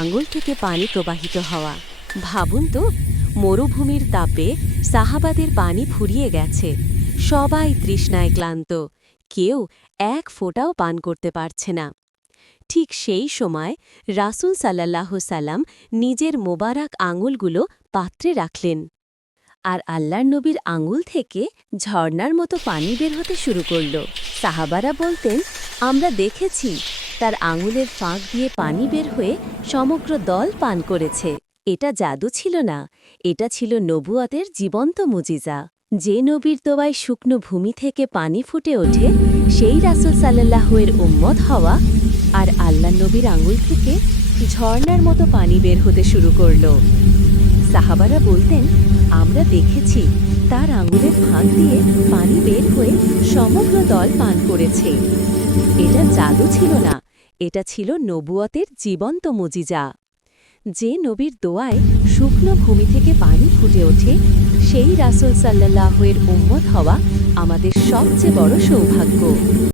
আঙুল থেকে পানি প্রবাহিত হওয়া। ভাবুন তো, মরুভূমির তাপে সাহাবাদের পানি ফুরিয়ে গেছে। সবাই তৃষ্ণায় ক্লান্ত। কেউ এক ফোঁটাও পান করতে পারছে না। ঠিক সেই সময় রাসূল সাল্লাল্লাহ সাল্লাম নিজের মোবারক আঙুলগুলো পাত্রে রাখলেন। আর আল্লাহর নবীর আঙুল থেকে ঝর্ণার মতো পানি বের হতে শুরু করল। সাহাবারা বলতেন, আমরা দেখেছি তার আঙুলের ফাঁক দিয়ে পানি বের হয়ে সমগ্র দল পান করেছে। এটা জাদু ছিল না। এটা ছিল নবুয়াতের জীবন্ত মুজিজা। যে নবীর দোয়ায় শুকনো ভূমি থেকে পানি ফুটে ওঠে, সেই রাসুল সাল্লাল্লাহের উম্মত হওয়া আর আল্লাহ নবীর আঙুল থেকে ঝর্ণার মতো পানি বের হতে শুরু করল। সাহাবারা বলতেন, আমরা দেখেছি তার আঙুলের ফাঁক দিয়ে পানি বের হয়ে সমগ্র দল পান করেছে। এটা জাদু ছিল না। এটা ছিল নবুয়তের জীবন্ত মজিজা। যে নবীর দোয়ায় শুকনো ভূমি থেকে পানি ফুটে ওঠে, সেই রাসুল সাল্লাহের উম্মত হওয়া আমাদের সবচেয়ে বড় সৌভাগ্য।